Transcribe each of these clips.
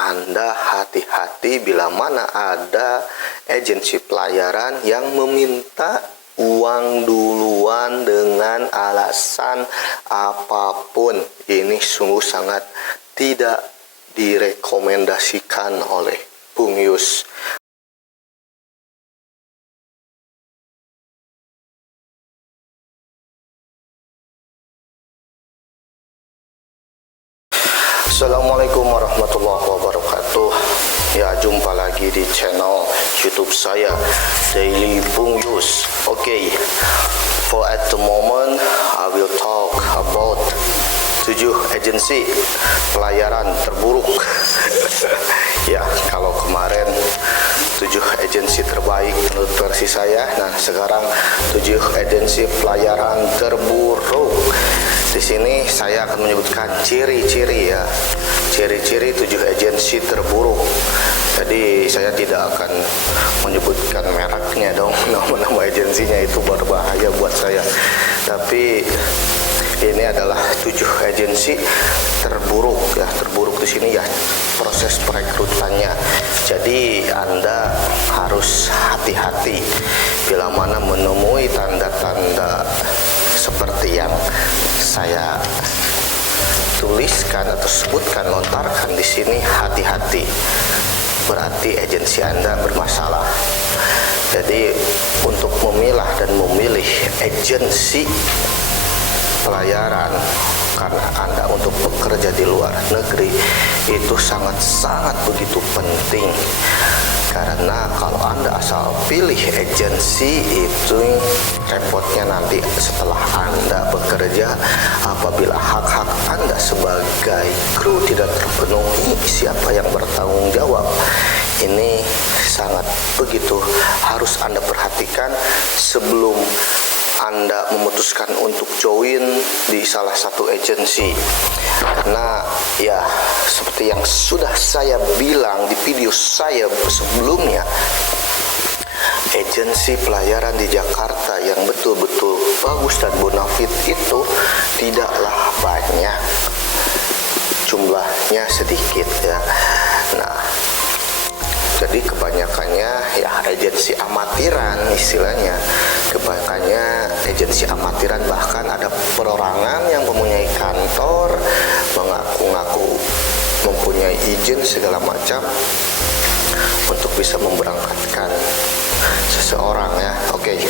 Anda hati-hati bila mana ada agensi pelayaran yang meminta uang duluan dengan alasan apapun. Ini sungguh sangat tidak direkomendasikan oleh Bung Yus. Assalamualaikum warahmatullahi wabarakatuh. Ya, jumpa lagi di channel YouTube saya, Daily Bung Yus. Okay, for at the moment I will talk about 7 agensi pelayaran terburuk. Ya, kalau kemarin 7 agensi terbaik menurut versi saya, nah sekarang 7 agensi pelayaran terburuk. Di sini saya akan menyebutkan ciri-ciri ya, ciri-ciri 7 agensi terburuk. Jadi saya tidak akan menyebutkan mereknya dong, nama-nama agensinya itu berbahaya buat saya. Tapi ini adalah 7 agensi terburuk ya, terburuk di sini ya proses perekrutannya. Jadi Anda harus hati-hati bila mana menemui tanda-tanda seperti yang saya tuliskan atau sebutkan, lontarkan di sini. Hati-hati, berarti agensi Anda bermasalah. Jadi untuk memilah dan memilih agensi pelayaran karena Anda untuk bekerja di luar negeri itu sangat-sangat begitu penting. Karena kalau Anda asal pilih agensi itu repotnya nanti setelah Anda bekerja, apabila hak-hak Anda sebagai kru tidak terpenuhi, siapa yang bertanggung jawab? Ini sangat begitu harus Anda perhatikan sebelum Anda memutuskan untuk join di salah satu agensi. Karena ya seperti yang sudah saya bilang di video saya sebelumnya, agensi pelayaran di Jakarta yang betul-betul bagus dan bonafit itu tidaklah banyak, jumlahnya sedikit ya. Nah, jadi kebanyakannya ya agensi amatiran istilahnya, kebanyakannya agensi amatiran, bahkan ada perorangan yang mempunyai kantor, mengaku-ngaku mempunyai izin segala macam untuk bisa memberangkatkan seseorang ya. Oke,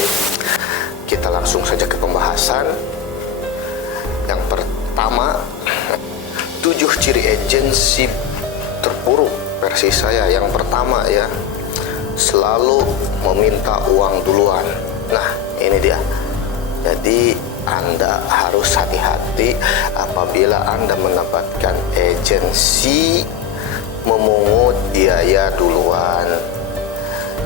kita langsung saja ke pembahasan. Yang pertama, 7 ciri agensi terburuk versi saya. Yang pertama ya, selalu meminta uang duluan. Nah, ini dia. Jadi Anda harus hati-hati apabila Anda mendapatkan agensi memungut biaya duluan.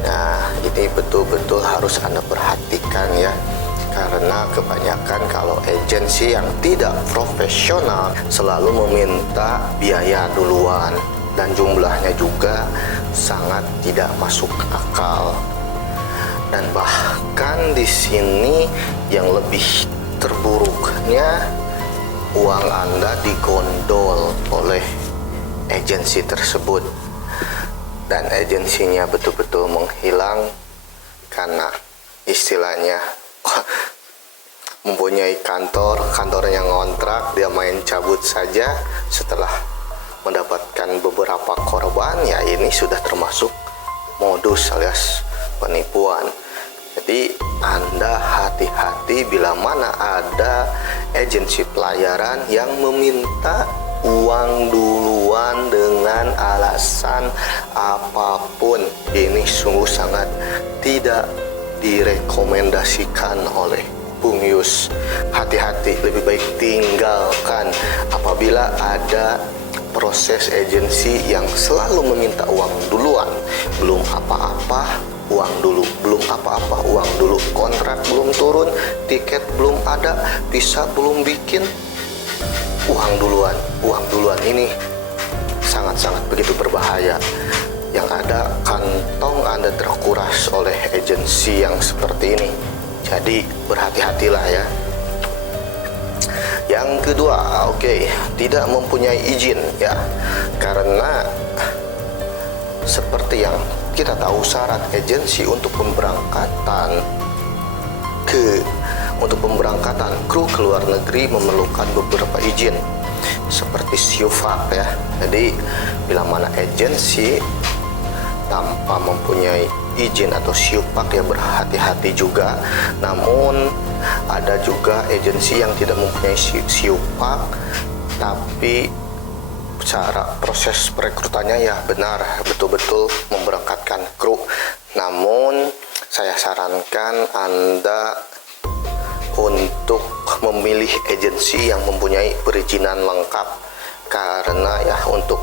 Nah, ini betul-betul harus Anda perhatikan ya. Karena kebanyakan kalau agensi yang tidak profesional selalu meminta biaya duluan, dan jumlahnya juga sangat tidak masuk akal. Dan bahkan di sini yang lebih terburuknya, uang Anda digondol oleh agensi tersebut, dan agensinya betul-betul menghilang karena istilahnya mempunyai kantornya ngontrak, dia main cabut saja setelah mendapatkan beberapa korban. Ya, ini sudah termasuk modus alias penipuan. Jadi Anda hati-hati bila mana ada agensi pelayaran yang meminta uang duluan dengan alasan apapun. Ini sungguh sangat tidak direkomendasikan oleh Bung Yus. Hati-hati, lebih baik tinggalkan apabila ada proses agensi yang selalu meminta uang duluan. Belum apa-apa uang dulu, belum apa-apa uang dulu, kontrak belum turun, tiket belum ada, visa belum bikin, uang duluan. Uang duluan ini sangat-sangat begitu berbahaya. Yang ada kantong Anda terkuras oleh agensi yang seperti ini. Jadi berhati-hatilah ya. Yang kedua, tidak mempunyai izin ya. Karena kita tahu syarat agensi untuk pemberangkatan kru ke luar negeri memerlukan beberapa izin seperti SIUFAK ya. Jadi bila mana agensi tanpa mempunyai izin atau SIUFAK ya berhati-hati juga. Namun ada juga agensi yang tidak mempunyai SIUFAK tapi cara proses perekrutannya ya benar betul-betul memberangkatkan kru. Namun saya sarankan Anda untuk memilih agensi yang mempunyai perizinan lengkap, karena ya untuk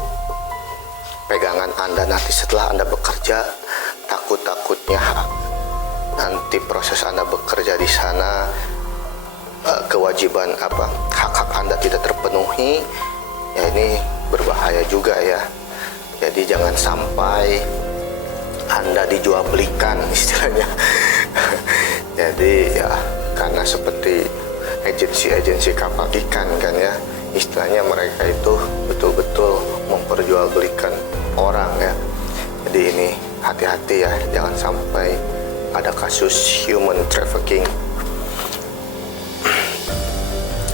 pegangan Anda nanti setelah Anda bekerja, takutnya nanti proses Anda bekerja di sana kewajiban hak-hak Anda tidak terpenuhi, ya ini berbahaya juga ya. Jadi jangan sampai Anda dijual belikan istilahnya. Jadi ya karena seperti agensi-agensi kapal ikan kan ya, istilahnya mereka itu betul-betul memperjualbelikan orang ya. Jadi ini hati-hati ya, jangan sampai ada kasus human trafficking.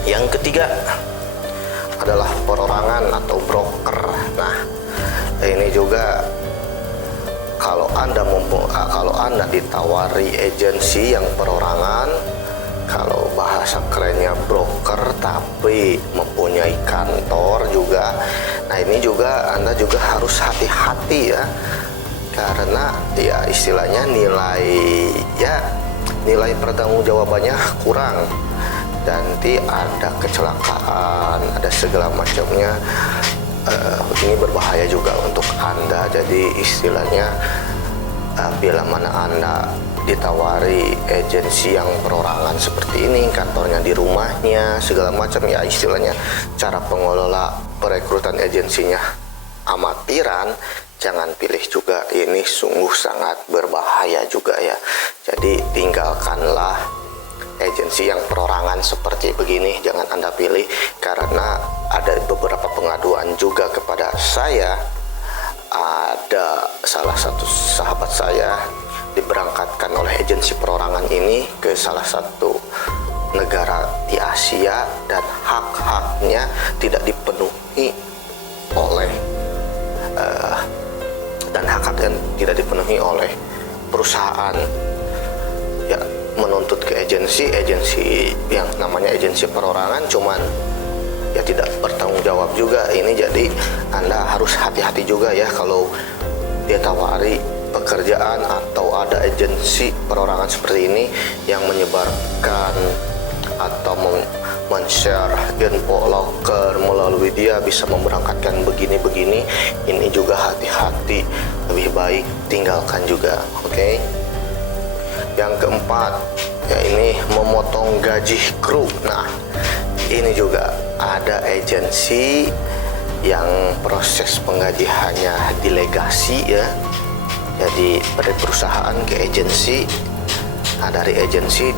Yang ketiga adalah perorangan atau broker. Nah, ini juga kalau Anda ditawari agensi yang perorangan, kalau bahasa kerennya broker tapi mempunyai kantor juga. Nah, ini juga Anda juga harus hati-hati ya. Karena ya istilahnya nilai pertanggungjawabannya kurang. Dan nanti ada kecelakaan, ada segala macamnya. Ini berbahaya juga untuk Anda. Jadi istilahnya bila mana Anda ditawari agensi yang perorangan seperti ini, kantornya di rumahnya, segala macam ya istilahnya cara pengelola perekrutan agensinya amatiran, jangan pilih juga. Ini sungguh sangat berbahaya juga ya. Jadi tinggalkanlah agensi yang perorangan seperti begini, jangan Anda pilih. Karena ada beberapa pengaduan juga kepada saya. Ada salah satu sahabat saya diberangkatkan oleh agensi perorangan ini ke salah satu negara di Asia dan hak-haknya tidak dipenuhi oleh perusahaan. Ya, menuntut ke agensi yang namanya agensi perorangan, cuman ya tidak bertanggung jawab juga. Ini jadi Anda harus hati-hati juga ya kalau dia tawari pekerjaan atau ada agensi perorangan seperti ini yang menyebarkan atau men-share info loker melalui dia bisa memberangkatkan begini-begini. Ini juga hati-hati, lebih baik tinggalkan juga. Oke. Yang keempat, ya ini memotong gaji kru. Nah, ini juga ada agensi yang proses penggajiannya delegasi ya. Jadi dari perusahaan ke agensi. Nah, dari agensi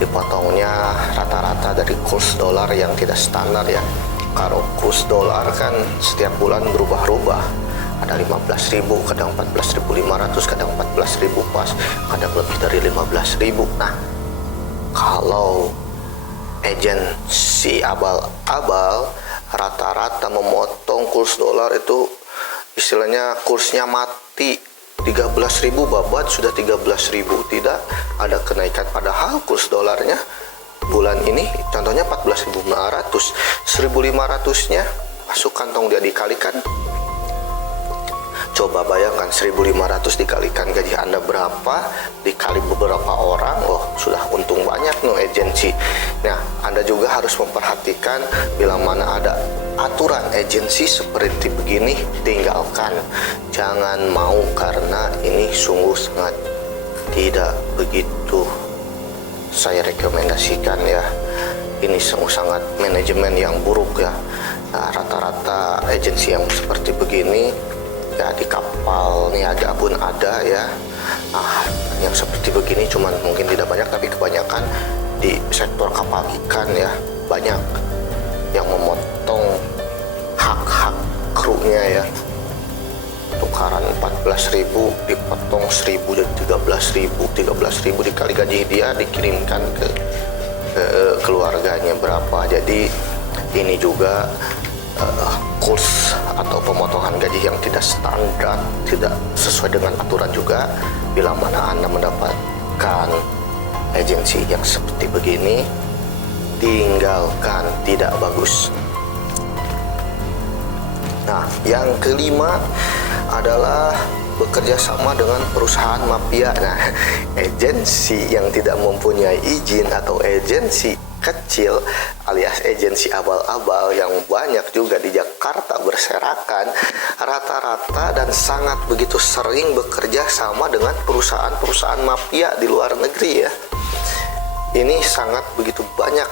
dipotongnya rata-rata dari kurs dolar yang tidak standar ya. Kalau kurs dolar kan setiap bulan berubah-ubah. Ada 15.000, kadang 14.500, kadang 14.000 pas, kadang lebih dari 15.000. Nah, kalau agensi abal-abal rata-rata memotong kurs dolar itu istilahnya kursnya mati. 13.000 babat sudah 13.000, tidak ada kenaikan, padahal kurs dolarnya bulan ini contohnya 14.500, 1.500-nya masuk kantong dia, dikalikan. Coba bayangkan 1.500 dikalikan gaji Anda berapa, dikali beberapa orang, sudah untung banyak agensi. Nah, Anda juga harus memperhatikan bila mana ada aturan agensi seperti begini, tinggalkan. Jangan mau, karena ini sungguh sangat tidak begitu saya rekomendasikan ya. Ini sungguh sangat manajemen yang buruk ya. Nah, rata-rata agensi yang seperti begini ya di kapal niaga pun ada ya. Nah, yang seperti begini cuman mungkin tidak banyak, tapi kebanyakan di sektor kapal ikan ya, banyak yang memotong hak-hak krunya ya. Untuk bakaran 14.000 dipotong 1.000 jadi 13.000 dikali gaji dia dikirimkan ke keluarganya berapa. Jadi ini juga kurs atau pemotongan gaji yang tidak standar, tidak sesuai dengan aturan juga. Bila mana Anda mendapatkan agensi yang seperti begini, tinggalkan, tidak bagus. Nah, yang kelima adalah bekerja sama dengan perusahaan mafia. Nah, agensi yang tidak mempunyai izin atau agensi kecil alias agensi abal-abal yang banyak juga di Jakarta berserakan, rata-rata dan sangat begitu sering bekerja sama dengan perusahaan-perusahaan mafia di luar negeri ya. Ini sangat begitu banyak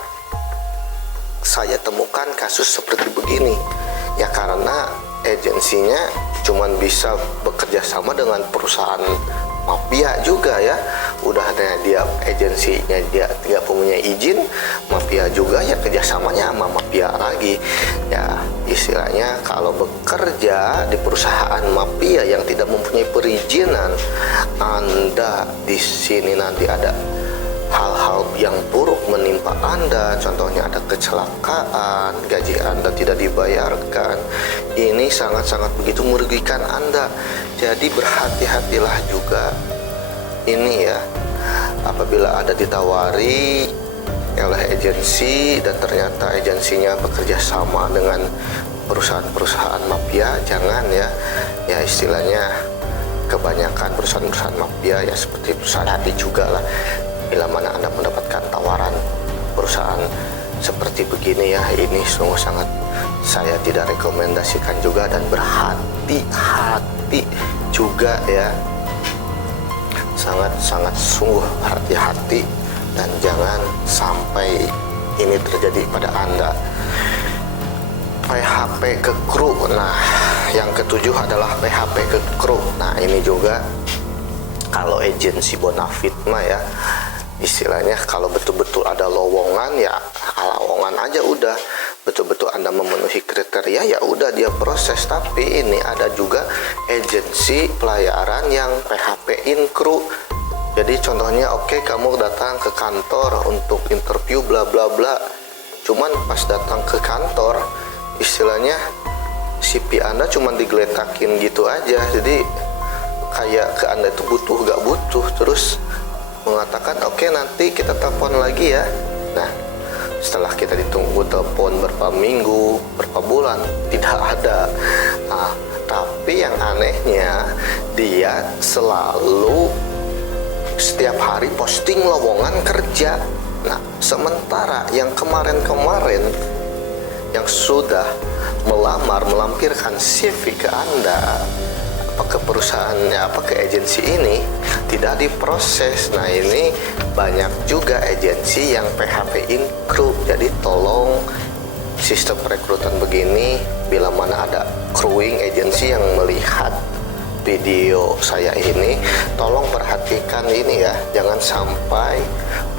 saya temukan kasus seperti begini. Ya karena agensinya cuman bisa bekerja sama dengan perusahaan mafia juga ya. Udah dia agensinya dia tidak punya izin, mafia juga ya kerjasamanya sama mafia lagi. Ya istilahnya kalau bekerja di perusahaan mafia yang tidak mempunyai perizinan, Anda di sini nanti ada hal-hal yang buruk menimpa Anda. Contohnya ada kecelakaan, gaji Anda tidak dibayarkan. Ini sangat-sangat begitu merugikan Anda. Jadi berhati-hatilah juga ini ya, apabila Anda ditawari oleh agensi dan ternyata agensinya bekerja sama dengan perusahaan-perusahaan mafia, jangan ya. Ya istilahnya kebanyakan perusahaan-perusahaan mafia ya seperti perusahaan hati juga lah. Bila mana Anda mendapatkan tawaran perusahaan seperti begini ya, ini sungguh sangat saya tidak rekomendasikan juga, dan berhati-hati juga ya, sangat-sangat sungguh hati-hati, dan jangan sampai ini terjadi pada Anda. PHP ke kru. Nah, yang ketujuh adalah PHP ke kru. Nah, ini juga kalau agensi bonafit mah ya, istilahnya kalau betul-betul ada lowongan ya lowongan aja udah, betul-betul Anda memenuhi kriteria ya udah dia proses. Tapi ini ada juga agensi pelayaran yang PHP-in kru. Jadi contohnya oke, kamu datang ke kantor untuk interview bla bla bla, cuman pas datang ke kantor istilahnya CV Anda cuman digeletakin gitu aja. Jadi kayak ke Anda itu butuh gak butuh, terus mengatakan oke nanti kita telepon lagi ya. Nah setelah kita ditunggu telepon berapa minggu, berapa bulan, tidak ada. Nah tapi yang anehnya dia selalu setiap hari posting lowongan kerja. Nah sementara yang kemarin-kemarin yang sudah melamar, melampirkan CV ke Anda, apa ke perusahaannya, apa ke agensi ini, tidak diproses. Nah ini banyak juga agensi yang PHP-in kru. Jadi tolong sistem perekrutan begini, bila mana ada crewing agensi yang melihat video saya ini, tolong perhatikan ini ya, jangan sampai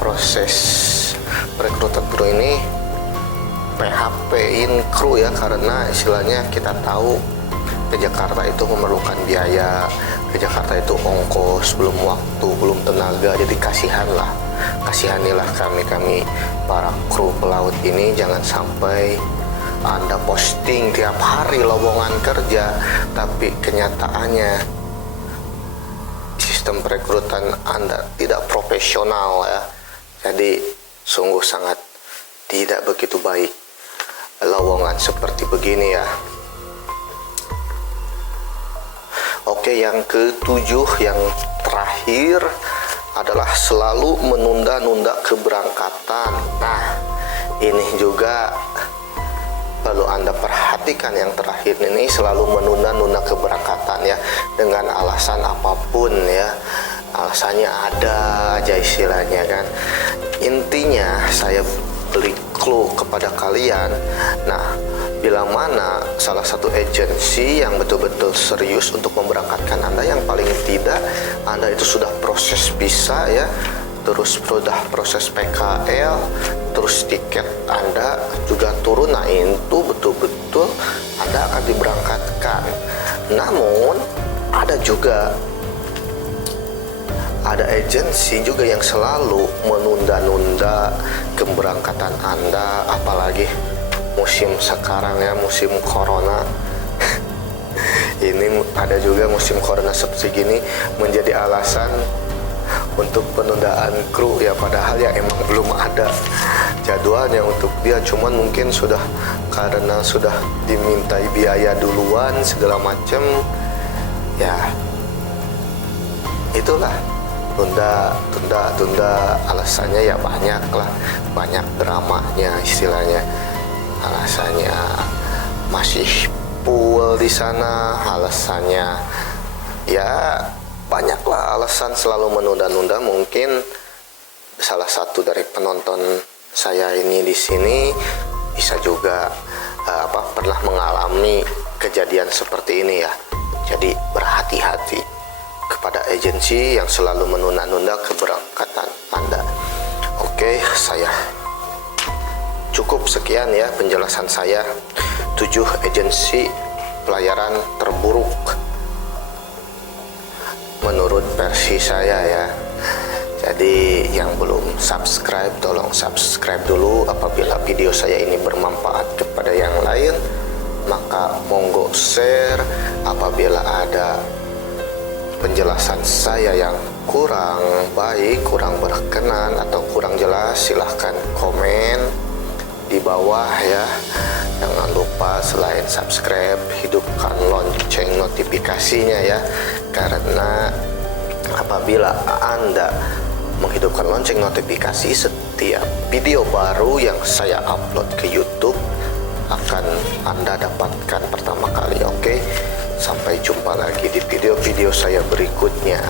proses perekrutan kru ini PHP-in kru ya, karena istilahnya kita tahu ke Jakarta itu memerlukan biaya, ke Jakarta itu ongkos, belum waktu, belum tenaga. Jadi kasihanilah kami para kru pelaut ini. Jangan sampai Anda posting tiap hari lowongan kerja, tapi kenyataannya sistem perekrutan Anda tidak profesional ya. Jadi sungguh sangat tidak begitu baik lowongan seperti begini ya. Oke, yang ketujuh, yang terakhir adalah selalu menunda-nunda keberangkatan. Nah, ini juga perlu Anda perhatikan. Yang terakhir ini selalu menunda-nunda keberangkatan ya, dengan alasan apapun ya. Alasannya ada aja istilahnya kan. Intinya saya beri clue kepada kalian. Nah, bila mana salah satu agensi yang betul-betul serius untuk memberangkatkan Anda, yang paling tidak Anda itu sudah proses visa ya, terus sudah proses PKL, terus tiket Anda juga turun. Nah itu betul-betul Anda akan diberangkatkan. Namun ada agensi juga yang selalu menunda-nunda keberangkatan Anda, apalagi musim sekarang ya, musim corona. Ini ada juga musim corona seperti gini menjadi alasan untuk penundaan kru ya, padahal ya emang belum ada jadwalnya untuk dia, cuman mungkin karena sudah dimintai biaya duluan segala macam ya, itulah tunda, alasannya ya banyak dramanya istilahnya, alasannya masih full di sana, alasannya ya banyaklah alasan selalu menunda-nunda. Mungkin salah satu dari penonton saya ini di sini bisa juga pernah mengalami kejadian seperti ini ya. Jadi berhati-hati kepada agensi yang selalu menunda-nunda keberangkatan Anda. Oke, saya cukup sekian ya penjelasan saya. 7 agensi pelayaran terburuk menurut versi saya ya. Jadi yang belum subscribe, tolong subscribe dulu. Apabila video saya ini bermanfaat kepada yang lain, maka monggo share. Apabila ada penjelasan saya yang kurang baik, kurang berkenan, atau kurang jelas, silahkan komen di bawah ya. Jangan lupa selain subscribe, hidupkan lonceng notifikasinya ya, karena apabila Anda menghidupkan lonceng notifikasi, setiap video baru yang saya upload ke YouTube akan Anda dapatkan pertama kali. Oke, sampai jumpa lagi di video-video saya berikutnya.